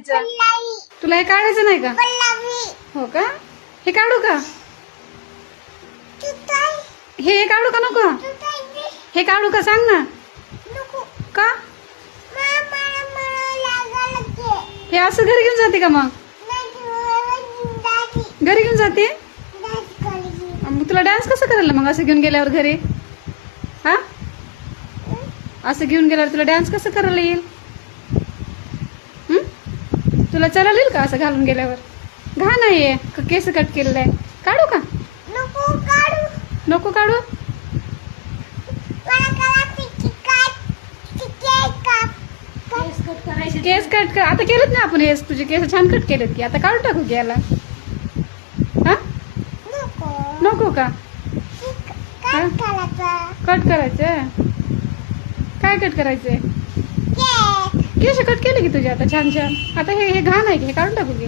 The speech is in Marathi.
बाकीचं? तुला हे काढायचं नाही का? हो का? हे काढू का? हे काढू का नको? हे काढू का सांग ना? का? हे असं घरी घेऊन जाते का मग? घरी घेऊन जाते? मग तुला डान्स कसं करायला मग असं घेऊन गेल्यावर घरी? हा, असं घेऊन गेल्यावर तुला डान्स कसं करायला येईल? तुला चालायला येईल का असं घालून गेल्यावर? घाण आहे, केस कट केलेलं आहे. काढू का? नको काढू. केस कट कर आता केलेत ना आपण. हेस तुझे केस छान कट केलेत की आता काढून टाकू की याला? हा, नको का? कट करायचं? काय कट करायचंय? केस कट केले की तुझे आता छान छान. आता हे घाण आहे की हे काढून टाकू की?